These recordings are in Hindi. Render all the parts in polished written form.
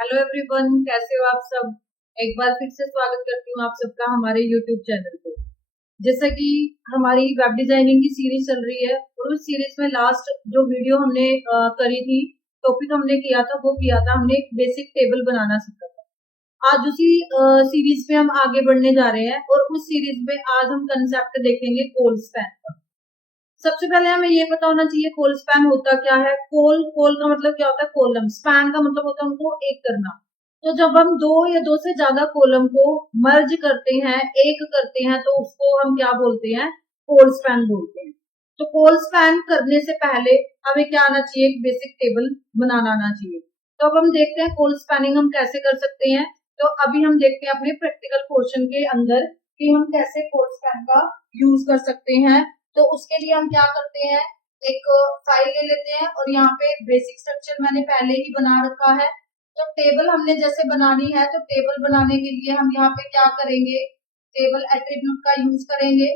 हेलो एवरीवन, कैसे हो आप सब। एक बार फिर से स्वागत करती हूँ आप सबका हमारे यूट्यूब चैनल पे। जैसा कि हमारी वेब डिजाइनिंग की सीरीज चल रही है और उस सीरीज में लास्ट जो वीडियो हमने करी थी, टॉपिक हमने किया था, वो किया था हमने एक बेसिक टेबल बनाना सीखा था। आज उसी सीरीज में हम आगे बढ़ने जा रहे हैं और उस सीरीज में आज हम कंसेप्ट देखेंगे कोल स्पैन का। सबसे पहले हमें ये पता होना चाहिए कोल स्पैन होता क्या है। कोल कोल का मतलब क्या होता है, कॉलम। स्पैन का मतलब होता है उनको एक करना। तो जब हम दो या दो से ज्यादा कॉलम को मर्ज करते हैं, एक करते हैं, तो उसको हम क्या बोलते हैं, कोल स्पैन बोलते हैं। तो कोल स्पैन करने से पहले हमें क्या आना चाहिए, एक बेसिक टेबल बनाना आना चाहिए। तो अब हम देखते हैं कोल स्पैनिंग हम कैसे कर सकते हैं। तो अभी हम देखते हैं अपने प्रैक्टिकल पोर्शन के अंदर कि हम कैसे कोल स्पैन का यूज कर सकते हैं। तो उसके लिए हम क्या करते हैं, एक फाइल ले लेते हैं और यहाँ पे बेसिक स्ट्रक्चर मैंने पहले ही बना रखा है। तो टेबल हमने जैसे बनानी है, तो टेबल बनाने के लिए हम यहाँ पे क्या करेंगे, टेबल एट्रीब्यूट का यूज करेंगे।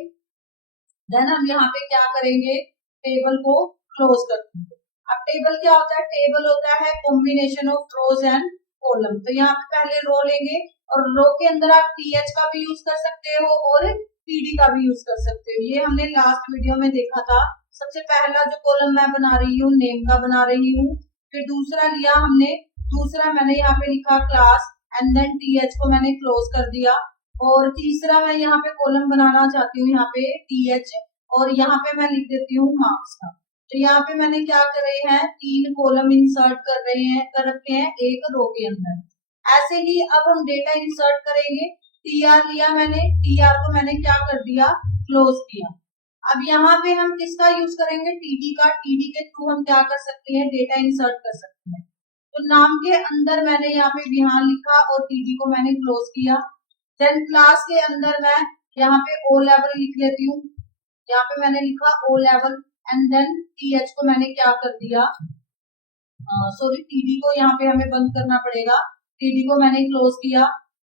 देन हम यहाँ पे क्या करेंगे, टेबल को क्लोज कर देंगे। अब टेबल क्या होता है, टेबल होता है combination of rose and column. तो यहाँ पे पहले रो लेंगे और रो के अंदर आप टीएच का भी यूज कर सकते हो और टीडी का भी यूज कर सकते हो। ये हमने लास्ट वीडियो में देखा था। सबसे पहला जो कॉलम मैं बना रही हूँ, नेम का बना रही हूँ। फिर दूसरा लिया हमने, दूसरा मैंने यहाँ पे लिखा क्लास एंड देन टीएच को मैंने क्लोज कर दिया। और तीसरा मैं यहाँ पे कॉलम बनाना चाहती हूँ, यहाँ पे टीएच, और यहाँ पे मैं लिख देती हूँ मार्क्स का। तो यहाँ पे मैंने क्या कर रहे हैं, 3 कॉलम इंसर्ट कर रखे हैं एक रो के अंदर। ऐसे ही अब हम डेटा इंसर्ट करेंगे। टीआर लिया मैंने, टीआर को मैंने क्या कर दिया, क्लोज किया। अब यहाँ पे हम किसका यूज करेंगे, टीडी का। टीडी के थ्रू हम क्या कर सकते हैं, डेटा इंसर्ट कर सकते हैं। तो नाम के अंदर मैंने यहाँ पे बिहान लिखा और टीडी को मैंने क्लोज किया। देन क्लास के अंदर मैं यहाँ पे ओ लेवल लिख लेती हूँ। यहाँ पे मैंने लिखा O level and then TH को मैंने क्या कर दिया, सॉरी टीडी को यहाँ पे हमें बंद करना पड़ेगा। टीडी को मैंने क्लोज किया।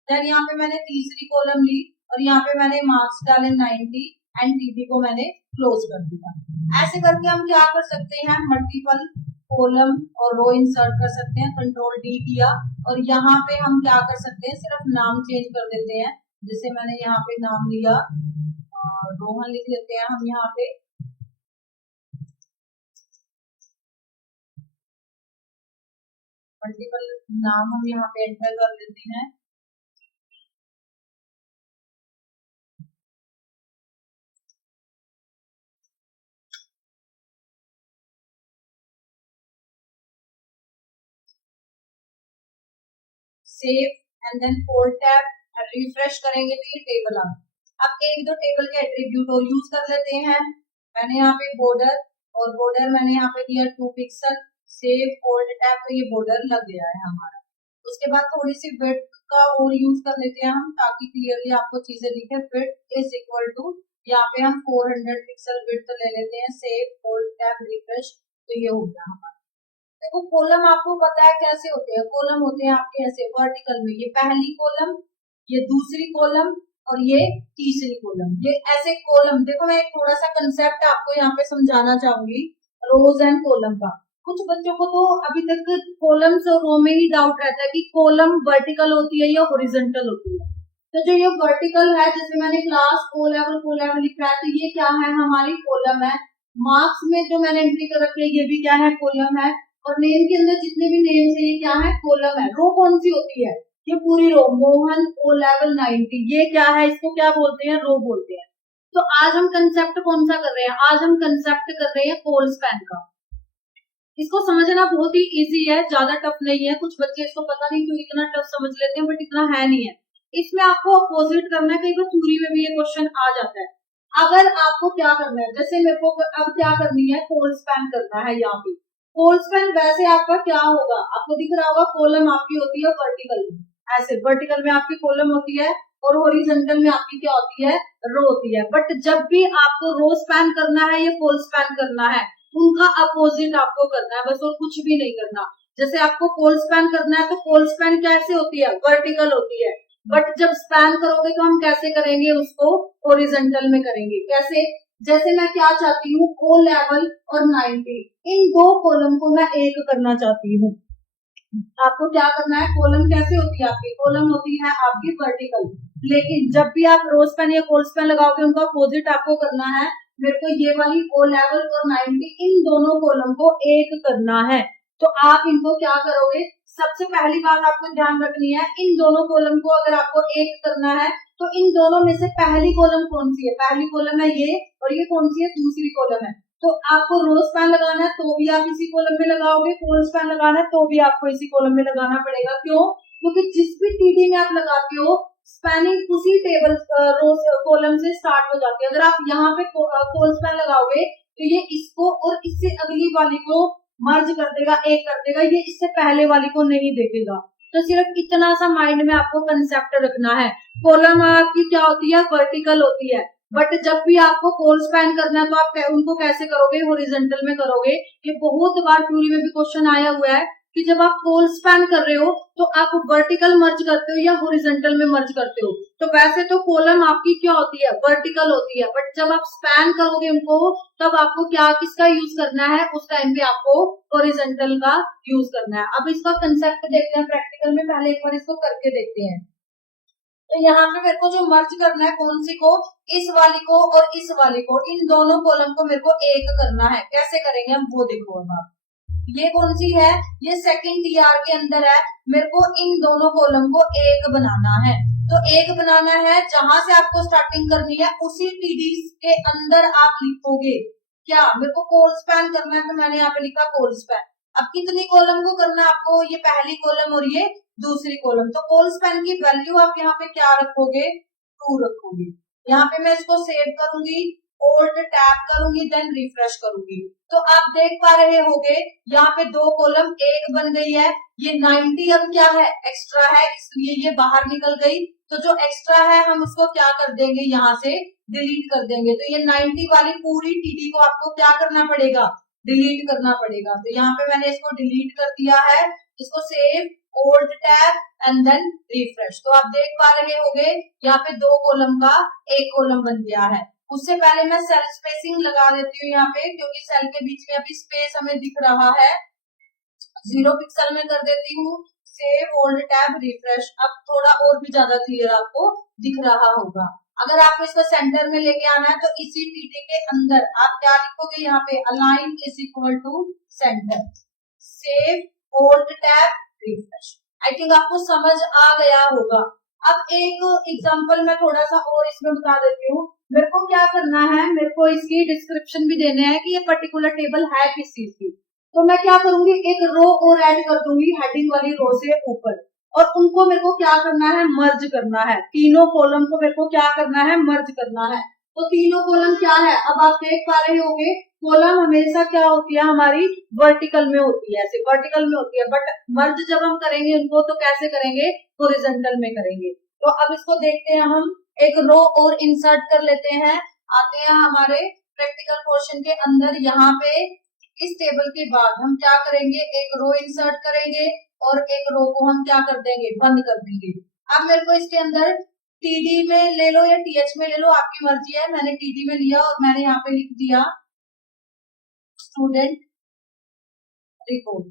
देन यहाँ पे मैंने तीसरी कॉलम ली और यहाँ पे मैंने मार्क्स डाले 90 एंड टीडी को मैंने क्लोज कर दिया। ऐसे करके हम क्या कर सकते हैं, मल्टीपल कॉलम और रो इंसर्ट कर सकते हैं। कंट्रोल डी किया और यहाँ पे हम क्या कर सकते हैं, सिर्फ नाम चेंज कर देते हैं। जैसे मैंने यहाँ पे नाम लिया, रोहन लिख लेते हैं हम यहाँ पे। मल्टीपल नाम हम यहाँ पे एंटर कर लेते हैं। Save and then fold tab, refresh करेंगे तो ये टेबल आ गया। अब एक दो टेबल के एट्रीब्यूट और यूज कर लेते हैं। मैंने यहाँ पे बॉर्डर, और बॉर्डर मैंने यहाँ पे दिया 2 पिक्सल। सेव फोल्ड टैब, तो ये बॉर्डर लग गया है हमारा। उसके बाद थोड़ी सी विड्थ का और यूज कर लेते हैं हम, ताकि क्लियरली आपको चीजें दिखे। विड्थ इज इक्वल टू, यहाँ पे हम 400 पिक्सल विड्थ ले लेते हैं। सेव फोल्ड टैब रिफ्रेश, तो ये हो गया हमारा। देखो कॉलम आपको पता है कैसे होते हैं, कॉलम होते हैं आपके ऐसे वर्टिकल में, ये पहली कॉलम, ये दूसरी कॉलम और ये तीसरी कॉलम, ये ऐसे कॉलम। देखो मैं एक थोड़ा सा कंसेप्ट आपको यहाँ पे समझाना चाहूंगी रोज एंड कॉलम का। कुछ बच्चों को तो अभी तक कॉलम्स और रो में ही डाउट रहता है कि कॉलम वर्टिकल होती है या हॉरिजॉन्टल होती है। तो जो ये वर्टिकल है, जैसे मैंने क्लास ओ लेवल लिखा है, तो ये क्या है, हमारी कॉलम है। मार्क्स में जो मैंने एंट्री कर रखी है, ये भी क्या है, कॉलम है। और नेम के अंदर जितने भी नेम्स है, ये क्या है, कॉलम है। रो कौन सी होती है, ये पूरी रो। मोहन ओ लेवल 90, ये क्या है, इसको क्या बोलते हैं, रो बोलते हैं। तो आज हम कंसेप्ट कौन सा कर रहे हैं, आज हम कंसेप्ट कर रहे हैं कोल स्पैन का। इसको समझना बहुत ही इजी है, ज्यादा टफ नहीं है। कुछ बच्चे इसको पता नहीं क्यों इतना टफ समझ लेते हैं, बट इतना है नहीं है। इसमें आपको अपोजिट करना है, कई बार थ्योरी में भी ये क्वेश्चन आ जाता है। अगर आपको क्या करना है, जैसे मेरे को अब क्या करनी है, कोल स्पैन करना है। यहाँ पे कोल स्पैन वैसे आपका क्या होगा, आपको दिख रहा होगा, कॉलम आपकी होती है वर्टिकल में, ऐसे वर्टिकल में आपकी कॉलम होती है और हॉरिजॉन्टल में आपकी क्या होती है, रो होती है। बट जब भी आपको रो स्पैन करना है या कोल स्पैन करना है, उनका अपोजिट आपको करना है बस, और कुछ भी नहीं करना। जैसे आपको कोल स्पैन करना है, तो कोल स्पैन कैसे होती है, वर्टिकल होती है। बट जब स्पैन करोगे तो हम कैसे करेंगे, उसको हॉरिजॉन्टल में करेंगे। कैसे, जैसे मैं क्या चाहती हूँ, ओ लेवल और 90, इन दो कॉलम को मैं एक करना चाहती हूँ। आपको क्या करना है, कॉलम कैसे होती है आपकी, कॉलम होती है आपकी वर्टिकल, लेकिन जब भी आप रो स्पैन या कॉल स्पैन लगाओगे उनका अपोजिट आपको करना है, मेरे को ये वाली ओ लेवल और 90 इन दोनों कॉलम को एक करना है। तो आप इनको क्या करोगे, सबसे पहली बात आपको ध्यान रखनी है, इन दोनों कॉलम को अगर आपको एक करना है तो इन दोनों में से पहली कॉलम कौन सी है, पहली कॉलम है ये, और ये कौन सी है, दूसरी कॉलम है। तो आपको रो स्पैन लगाना है तो भी आप इसी कॉलम में लगाओगे, कॉल स्पैन लगाना है तो भी आपको इसी कॉलम में लगाना पड़ेगा। क्यों, क्योंकि जिस भी टीडी में आप लगाते हो स्पैनिंग उसी टेबल रो कॉलम से स्टार्ट हो जाती है। अगर आप यहाँ पे कॉल स्पैन लगाओगे तो ये इसको और इससे अगली वाली को मर्ज कर देगा, एक कर देगा, ये इससे पहले वाली को नहीं देखेगा। तो सिर्फ इतना सा माइंड में आपको कंसेप्ट रखना है। कॉलम आपकी क्या होती है, वर्टिकल होती है, बट जब भी आपको कॉल स्पैन करना है तो आप उनको कैसे करोगे, हॉरिजॉन्टल में करोगे। ये बहुत बार थ्योरी में भी क्वेश्चन आया हुआ है कि जब आप कॉल स्पैन कर रहे हो तो आप वर्टिकल मर्ज करते हो या हॉरिजॉन्टल में मर्ज करते हो। तो वैसे तो कॉलम आपकी क्या होती है, वर्टिकल होती है, बट जब आप स्पैन करोगे उनको तब आपको क्या किसका यूज करना है, उस टाइम पे आपको हॉरिजॉन्टल का यूज करना है। अब इसका कंसेप्ट देखते हैं प्रैक्टिकल में, पहले एक बार इसको करके देखते हैं। तो यहाँ पे मेरे को जो मर्ज करना है कौन सी को, इस वाली को और इस वाली को, इन दोनों कॉलम को मेरे को एक करना है। कैसे करेंगे हम वो देखो। अब आप ये कौन सी है, ये सेकंड टीआर के अंदर है, मेरे को इन दोनों कॉलम को एक बनाना है। तो एक बनाना है, जहां से आपको स्टार्टिंग करनी है उसी टीडी के अंदर आप लिखोगे क्या, मेरे को कॉल स्पैन करना है, तो मैंने यहाँ पे लिखा कॉल स्पैन। अब कितनी कॉलम को करना है आपको, ये पहली कॉलम और ये दूसरी कॉलम। तो कॉल स्पैन की वैल्यू आप यहाँ पे क्या रखोगे, 2 रखोगे। यहाँ पे मैं इसको सेव करूंगी, ओल्ड टैब करूंगी, देन रिफ्रेश करूंगी। तो आप देख पा रहे होगे यहाँ पे 2 कॉलम एक बन गई है। ये 90 अब क्या है, एक्स्ट्रा है, इसलिए ये बाहर निकल गई। तो जो एक्स्ट्रा है हम उसको क्या कर देंगे, यहाँ से डिलीट कर देंगे। तो ये 90 वाली पूरी टीडी को आपको क्या करना पड़ेगा, डिलीट करना पड़ेगा। तो यहाँ पे मैंने इसको डिलीट कर दिया है, इसको save, Alt tab and then refresh. तो आप देख पा रहे होगे यहाँ पे 2 कॉलम का एक कॉलम बन गया है। उससे पहले मैं सेल स्पेसिंग लगा देती हूँ यहाँ पे, क्योंकि सेल के बीच में अभी स्पेस हमें दिख रहा है। 0 पिक्सल में कर देती हूँ, सेव, ओल्ड टैब, रिफ्रेश। अब थोड़ा और भी ज्यादा क्लियर आपको दिख रहा होगा। अगर आपको इसको सेंटर में लेके आना है तो इसी टीटी के अंदर आप क्या लिखोगे, यहाँ पे align is equal to centre, save, Alt tab, refresh. I think आपको समझ आ गया होगा। अब एक एग्जांपल मैं थोड़ा सा और इसमें बता देती हूँ। मेरे को क्या करना है, मेरे को इसकी डिस्क्रिप्शन भी देने हैं कि ये पर्टिकुलर टेबल है किस चीज की। तो मैं क्या करूंगी, एक रो और ऐड कर दूंगी हेडिंग वाली रो से ऊपर, और उनको मेरे को क्या करना है, मर्ज करना है। तीनों कॉलम को मेरे को क्या करना है, मर्ज करना है। तो तीनों कॉलम क्या है, अब आप देख पा रहे होंगे कॉलम हमेशा क्या होती है हमारी, वर्टिकल में होती है, ऐसे वर्टिकल में होती है, बट मर्ज जब हम करेंगे उनको तो कैसे करेंगे, हॉरिजॉन्टल में करेंगे। तो अब इसको देखते हैं हम, एक रो और इंसर्ट कर लेते हैं। आते हैं हमारे प्रैक्टिकल पोर्शन के अंदर। यहाँ पे इस टेबल के बाद हम क्या करेंगे, एक रो इंसर्ट करेंगे और एक रो को हम क्या कर देंगे, बंद कर देंगे। अब मेरे को इसके अंदर टीडी में ले लो या टीएच में ले लो, आपकी मर्जी है। मैंने टीडी में लिया और मैंने यहाँ पे लिख दिया स्टूडेंट रिपोर्ट,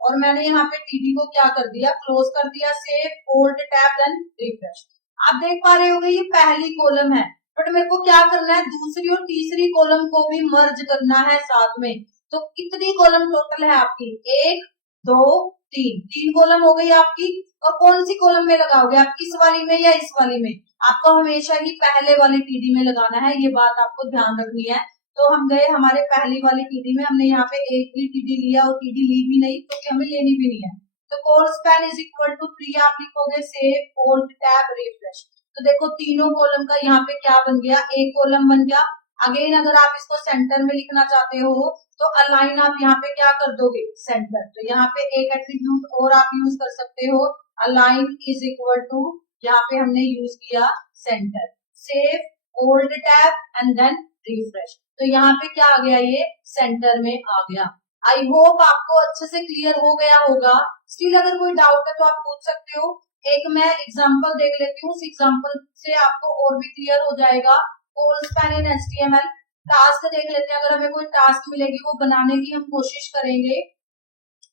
और मैंने यहाँ पे टीडी को क्या कर दिया, क्लोज कर दिया, save, Alt tab, then refresh. आप देख पा रहे होंगे ये पहली कॉलम है, बट मेरे को क्या करना है, दूसरी और तीसरी कॉलम को भी मर्ज करना है साथ में। तो कितनी कॉलम टोटल है आपकी, 1 2 3 कॉलम हो गई आपकी। और कौन सी कॉलम में लगाओगे आप, इस वाली में या इस वाली में, आपको हमेशा ही पहले वाली टीडी में लगाना है, ये बात आपको ध्यान रखनी है। तो हम गए हमारे पहली वाली टीडी में, हमने यहाँ पे एक भी टीडी लिया और टीडी ली भी नहीं, क्योंकि हमें लेनी भी नहीं है। तो col span is equal to 3 आप लिखोगे, सेव, ओल्ड टैब, रिफ्रेश। तो देखो तीनों कॉलम का यहाँ पे क्या बन गया, एक कॉलम बन गया। अगेन अगर आप इसको सेंटर में लिखना चाहते हो तो अलाइन आप यहाँ पे क्या कर दोगे, सेंटर। तो यहाँ पे एक एट्रीब्यूट और आप यूज कर सकते हो, अलाइन इज इक्वल टू, यहाँ पे हमने यूज किया centre, save, Alt tab and then refresh. तो यहाँ पे क्या आ गया, ये सेंटर में आ गया। आई होप आपको अच्छे से क्लियर हो गया होगा। स्टिल अगर कोई डाउट है तो आप पूछ सकते हो। एक मैं एग्जांपल देख लेती हूँ, उस एग्जांपल से आपको और भी क्लियर हो जाएगा। Call span in HTML task देख लेते हैं। अगर हमें कोई टास्क मिलेगी वो बनाने की हम कोशिश करेंगे।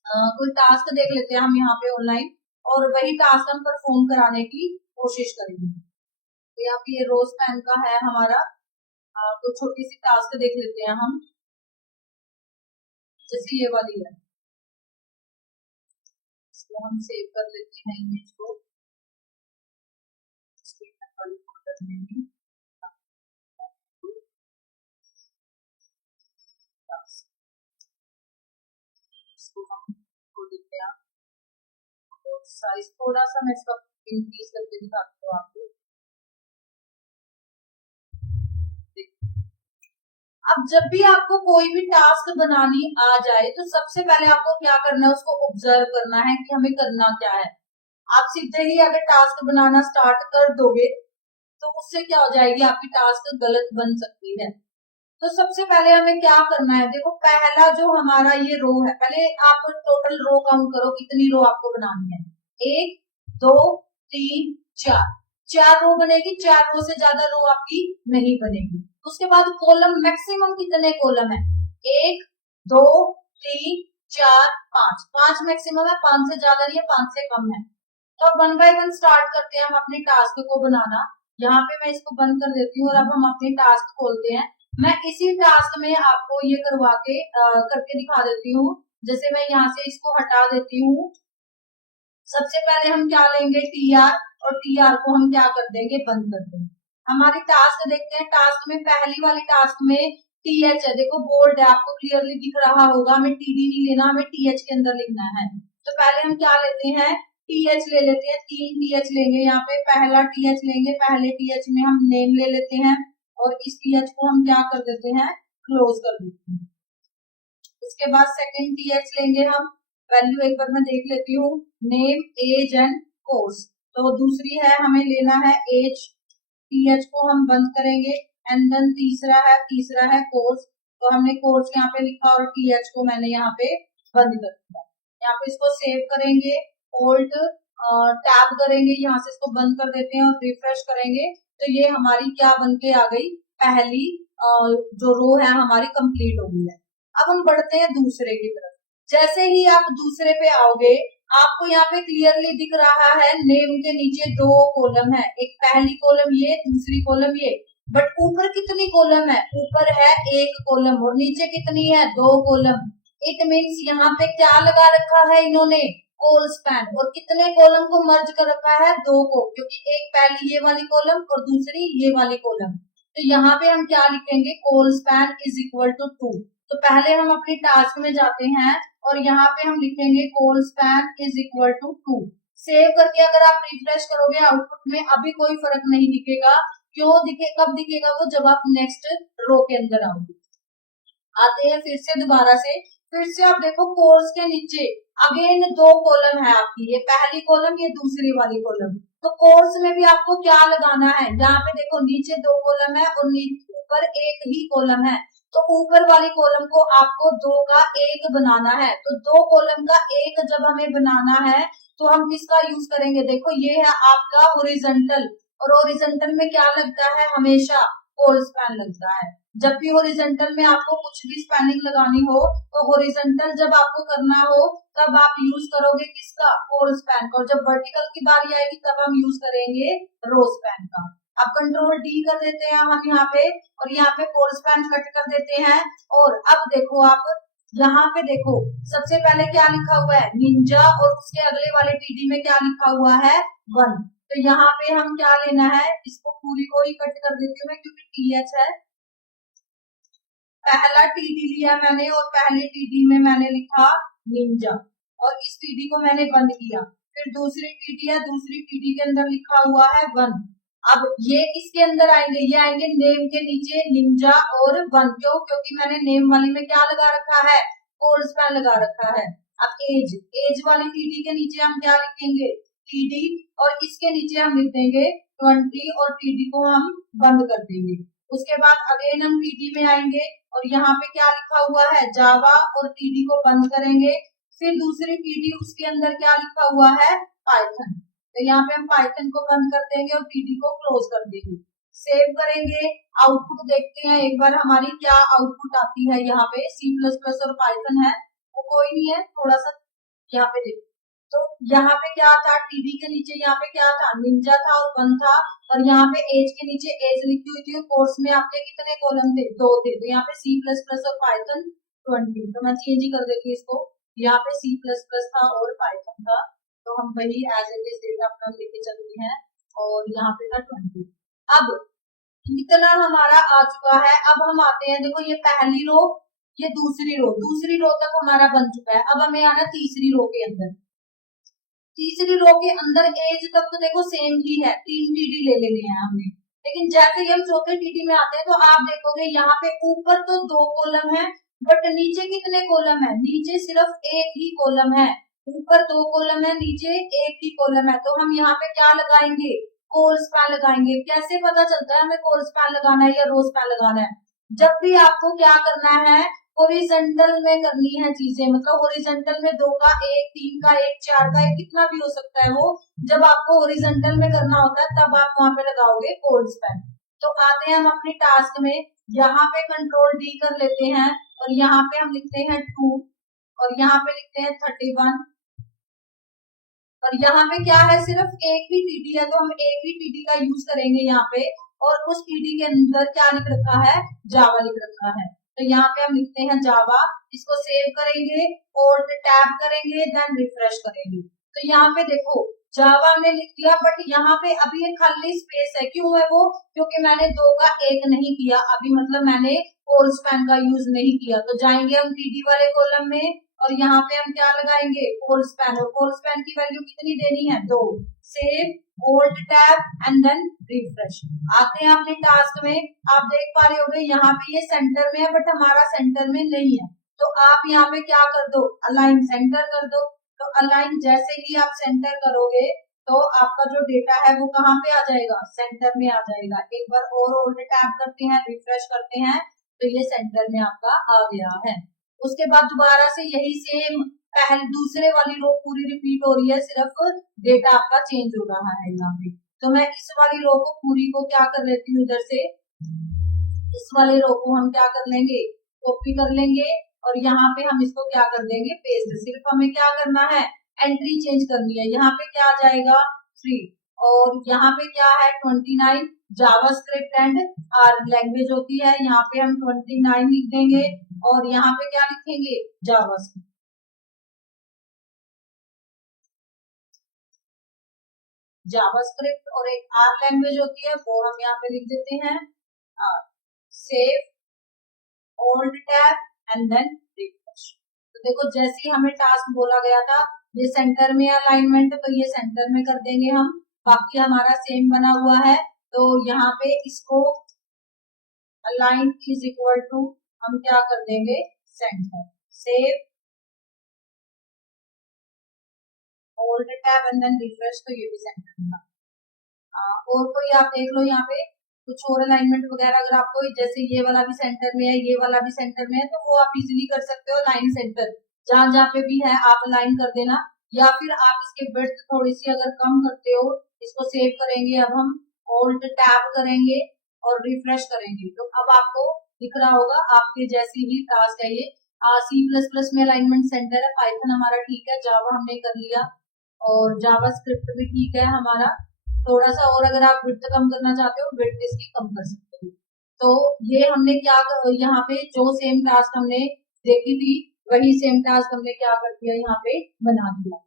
कोई टास्क देख लेते हैं हम यहाँ पे ऑनलाइन, और वही टास्क हम परफॉर्म कराने की कोशिश करेंगे। तो यहाँ पे ये रोज पेन का है हमारा, तो छोटी सी टास्क देख लेते हैं हम, जैसे ये वाली है, इसको हम सेव कर लेते हैं इमेज को, इसको हम खोल देते हैं। साइज थोड़ा सा मैं इसका इंक्रीज करके दिखाती हूँ आपको। अब जब भी आपको कोई भी टास्क बनानी आ जाए तो सबसे पहले आपको क्या करना है, उसको ऑब्जर्व करना है कि हमें करना क्या है। आप सीधे ही अगर टास्क बनाना स्टार्ट कर दोगे तो उससे क्या हो जाएगी, आपकी टास्क गलत बन सकती है। तो सबसे पहले हमें क्या करना है, देखो पहला जो हमारा ये रो है, पहले आप टोटल रो काउंट करो कितनी रो आपको बनानी है। 1 2 3 4, 4 रो बनेगी, 4 रो से ज्यादा रो आपकी नहीं बनेगी। उसके बाद कॉलम मैक्सिमम कितने कॉलम है, 1 2 3 4 5, 5 मैक्सिमम है, 5 से ज्यादा नहीं है, 5 से कम है। तो अब वन बाय वन स्टार्ट करते हैं हम अपने टास्क को बनाना। यहाँ पे मैं इसको बंद कर देती हूँ और अब हम अपने टास्क खोलते हैं। मैं इसी टास्क में आपको ये करवा के करके दिखा देती हूँ। जैसे मैं यहाँ से इसको हटा देती हूँ। सबसे पहले हम क्या लेंगे, TR, और TR को हम क्या कर देंगे, बंद कर देंगे। हमारी टास्क देखते हैं, टास्क में पहली वाली टास्क में TH है, देखो बोल्ड है, आपको क्लियरली दिख रहा होगा। हमें TD नहीं लेना, हमें TH के अंदर लिखना है। तो पहले हम क्या लेते हैं, TH ले लेते हैं, 3 TH लेंगे। यहाँ पे पहला TH लेंगे, पहले TH में हम नेम ले लेते हैं और इस TH को हम क्या कर देते हैं, क्लोज कर देते हैं। उसके बाद सेकंड TH लेंगे हम, वैल्यू एक बार मैं देख लेती हूँ, नेम एज एंड कोर्स। तो दूसरी है, हमें लेना है एज, TH को हम बंद करेंगे। एंड देन तीसरा है कोर्स, तो हमने कोर्स यहाँ पे लिखा और TH को मैंने यहाँ पे बंद कर दिया। यहाँ पे इसको सेव करेंगे, ओल्ट टैब करेंगे, यहाँ से इसको बंद कर देते हैं और रिफ्रेश करेंगे। तो ये हमारी क्या बन के आ गई, पहली जो रो है हमारी कंप्लीट हो गई है। अब हम बढ़ते हैं दूसरे की तरफ। जैसे ही आप दूसरे पे आओगे, आपको यहाँ पे क्लियरली दिख रहा है नेम के नीचे 2 कॉलम है, एक पहली कॉलम ये, दूसरी कॉलम ये। बट ऊपर कितनी कॉलम है, ऊपर है 1 कॉलम और नीचे कितनी है, 2 कॉलम। इट मीन्स यहाँ पे क्या लगा रखा है इन्होंने, कोल स्पैन, और कितने कॉलम को मर्ज कर रखा है, 2 को, क्योंकि एक पहली ये वाली कॉलम और दूसरी ये वाली कॉलम। तो यहाँ पे हम क्या लिखेंगे, col span is equal to 2। तो पहले हम अपनी टास्क में जाते हैं और यहाँ पे हम लिखेंगे col span is equal to 2। Save करके अगर आप रिफ्रेश करोगे आउटपुट में अभी कोई फर्क नहीं दिखेगा। क्यों दिखे, कब दिखेगा वो, जब आप नेक्स्ट रो के अंदर आओगे। आते हैं फिर से दोबारा से, फिर से आप देखो कोर्स के नीचे अगेन 2 कॉलम है आपकी, ये पहली कॉलम, ये दूसरी वाली कॉलम। तो कोर्स में भी आपको क्या लगाना है, यहाँ पे देखो नीचे 2 कॉलम है और ऊपर 1 ही कॉलम है। तो ऊपर वाली कॉलम को आपको 2 का 1 बनाना है। तो 2 कॉलम का 1 जब हमें बनाना है तो हम किसका यूज करेंगे, देखो ये है आपका हॉरिजॉन्टल, और हॉरिजॉन्टल में क्या लगता है, हमेशा कोल स्पैन लगता है। जब भी हॉरिजॉन्टल में आपको कुछ भी स्पैनिंग लगानी हो तो हॉरिजॉन्टल जब आपको करना हो तब आप यूज करोगे किसका, कोल स्पैन का। और जब वर्टिकल की बारी आएगी तब हम यूज करेंगे रो स्पैन का। अब कंट्रोल D कर देते हैं हम यहाँ पे, और यहाँ पे कोल स्पैन कट कर देते हैं। और अब देखो आप यहाँ पे देखो, सबसे पहले क्या लिखा हुआ है, निंजा, और उसके अगले वाले TD में क्या लिखा हुआ है, 1। तो यहाँ पे हम क्या लेना है, इसको पूरी को ही कट कर देती हूँ मैं, क्योंकि TH है। पहला TD लिया मैंने और पहले TD में मैंने लिखा निंजा, और इस TD को मैंने बंद किया। फिर दूसरी TD है, दूसरी TD के अंदर लिखा हुआ है 1। अब ये इसके अंदर आएंगे, ये आएंगे नेम के नीचे निंजा और 1। क्यों, क्योंकि मैंने नेम वाली में क्या लगा रखा है, कोल स्पैन लगा रखा है। अब एज वाली TD के नीचे हम क्या लिखेंगे, TD, और इसके नीचे हम लिख देंगे 20 और TD को हम बंद कर देंगे। उसके बाद अगेन हम TD में आएंगे और यहाँ पे क्या लिखा हुआ है, जावा, और TD को बंद करेंगे। फिर दूसरी TD, उसके अंदर क्या लिखा हुआ है, पाइथन। तो यहाँ पे हम पाइथन को बंद कर देंगे और TD को क्लोज कर देंगे। सेव करेंगे, आउटपुट देखते हैं एक बार हमारी क्या आउटपुट आती है। यहाँ पे C++ और पाइथन है, वो कोई नहीं है, थोड़ा सा यहाँ पे देखो, तो यहाँ पे क्या था, टीडी के नीचे यहाँ पे क्या था, निंजा था और 1 था, और यहाँ पे एज के नीचे एज लिखी हुई थी। कोर्स में आपके कितने कॉलम थे, 2 थे, तो यहाँ पे C++ और पाइथन 20, तो मैं चेंज ही कर देती इसको, यहाँ पे C++ था और पाइथन था, तो हम वही एज इट इज डेटा अपना लेके चलते हैं, और यहाँ पे था 20। अब इतना हमारा आ चुका है, अब हम आते हैं, देखो ये पहली रो, ये दूसरी रो तक हमारा बन चुका है। अब हमें आना तीसरी रो के अंदर, तीसरी रो के अंदर एज तक तो देखो सेम ही है, 3 टीडी ले लेने हैं हमने, लेकिन जैसे ही हम चौथे टीडी में आते हैं तो आप देखोगे यहाँ पे ऊपर तो 2 कॉलम है, बट नीचे कितने कॉलम है, नीचे सिर्फ एक ही कॉलम है, ऊपर 2 कॉलम है, नीचे एक ही कॉलम है, तो हम यहाँ पे क्या लगाएंगे, कोल स्पैन लगाएंगे। कैसे पता चलता है हमें कोल स्पैन लगाना है या रो स्पैन लगाना है, जब भी आपको क्या करना है, हॉरिजॉन्टल में करनी है चीजें, मतलब हॉरिजॉन्टल में 2 का 1, 3 का 1, 4 का 1, कितना भी हो सकता है वो, जब आपको हॉरिजॉन्टल में करना होता है तब आप वहां पे लगाओगे कोल स्पैन। तो आते हैं हम अपनी टास्क में, यहाँ पे कंट्रोल डी कर लेते हैं, और यहाँ पे हम लिखते हैं 2, और यहाँ पे लिखते हैं 31, और यहाँ पे क्या है, सिर्फ एक ही टीडी है, तो हम एक ही टीडी का यूज करेंगे यहाँ पे, और उस टीडी के अंदर क्या लिख रखा है, जावा लिख रखा है, तो यहाँ पे हम लिखते हैं जावा, इसको सेव करेंगे, Alt टैब करेंगे, देन रिफ्रेश करेंगे, तो यहाँ पे देखो जावा में लिख दिया, बट यहाँ पे अभी एक खाली स्पेस है, क्यों है वो, क्योंकि मैंने 2 का 1 नहीं किया अभी, मतलब मैंने कोल स्पैन का यूज नहीं किया, तो जाएंगे हम टीडी वाले कॉलम में, और यहाँ पे हम क्या लगाएंगे, कोल स्पैन, और कोल स्पैन की वैल्यू कितनी देनी है, 2, save, Alt tab and then refresh. आते हैं अपने टास्क में, आप देख पा रहे होंगे यहाँ पे ये सेंटर में है, बट हमारा सेंटर में नहीं है, तो आप यहाँ पे क्या कर दो, अलाइन सेंटर कर दो, तो अलाइन जैसे ही आप सेंटर करोगे तो आपका जो डेटा है वो कहाँ पे आ जाएगा, सेंटर में आ जाएगा। एक बार और Alt टैब करते हैं, रिफ्रेश करते हैं, तो ये सेंटर में आपका आ गया है। उसके बाद दोबारा से यही सेम पहले दूसरे वाली रो पूरी रिपीट हो रही है, सिर्फ डेटा आपका चेंज हो रहा है यहाँ पे। तो मैं इस वाली रो को पूरी को क्या कर लेती हूँ, इधर से इस वाले रो को हम क्या कर लेंगे, कॉपी कर लेंगे, और यहाँ पे हम इसको क्या कर देंगे, पेस्ट। सिर्फ हमें क्या करना है, एंट्री चेंज करनी है, यहाँ पे क्या आ जाएगा 3, और यहाँ पे क्या है 29, जावास्क्रिप्ट एंड आर लैंग्वेज होती है, यहाँ पे हम 29 लिख देंगे, और यहाँ पे क्या लिखेंगे, जावास्क्रिप्ट। जावास्क्रिप्ट और एक आर लैंग्वेज होती है, वो हम यहाँ पे लिख देते हैं, save, Alt tab and then refresh. तो देखो जैसे ही हमें टास्क बोला गया था, ये सेंटर में अलाइनमेंट, तो ये सेंटर में कर देंगे हम, बाकी हमारा सेम बना हुआ है, तो यहाँ पे इसको अलाइन इज इक्वल टू हम क्या कर देंगे, centre, save, Alt tab and then refresh, तो ये भी सेंटर में। और कोई आप देख लो यहाँ पे कुछ और अलाइनमेंट वगैरह, अगर आपको जैसे ये वाला भी सेंटर में है, ये वाला भी सेंटर में है, तो वो आप इजीली कर सकते हो, लाइन सेंटर जहां जहां पे भी है आप अलाइन कर देना, या फिर आप इसके विड्थ थोड़ी सी अगर कम करते हो, इसको सेव करेंगे, अब हम Alt टैब करेंगे और रिफ्रेश करेंगे, तो अब आपको दिख रहा होगा आपके जैसी ही टास्क है ये। C++ में अलाइनमेंट सेंटर है, पाइथन हमारा ठीक है, जावा हमने कर लिया, और जावास्क्रिप्ट भी ठीक है हमारा, थोड़ा सा और अगर आप विड्थ कम करना चाहते हो, विड्थ इसकी कम कर सकते हो। तो ये हमने क्या, यहाँ पे जो सेम टास्क हमने देखी थी, वही सेम टास्क हमने क्या कर दिया, यहाँ पे बना दिया।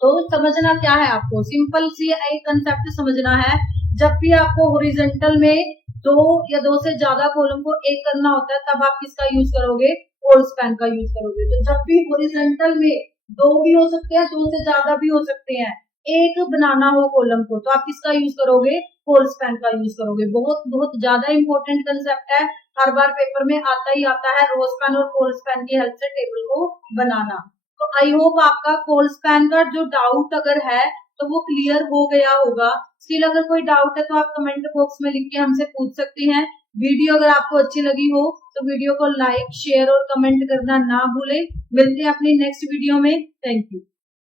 तो समझना क्या है आपको, सिंपल सी एक कंसेप्ट समझना है, जब भी आपको हॉरिजॉन्टल में 2 या 2 से ज्यादा कॉलम को एक करना होता है, तब आप किसका यूज करोगे, कोल स्पैन का यूज करोगे। तो जब भी हॉरिजॉन्टल में 2 भी हो सकते हैं, 2 से ज्यादा भी हो सकते हैं, एक बनाना हो कॉलम को, तो आप किसका यूज करोगे, कोल स्पैन का यूज करोगे। बहुत बहुत ज्यादा इंपॉर्टेंट कंसेप्ट है, हर बार पेपर में आता ही आता है, रो स्पैन और कोल स्पैन की हेल्प से टेबल को बनाना। तो आई होप आपका कोल स्पैन का जो डाउट अगर है तो वो क्लियर हो गया होगा। स्टिल अगर कोई डाउट है तो आप कमेंट बॉक्स में लिख के हमसे पूछ सकते हैं। वीडियो अगर आपको अच्छी लगी हो तो वीडियो को लाइक, शेयर और कमेंट करना ना भूलें। मिलते हैं अपनी नेक्स्ट वीडियो में। Thank you.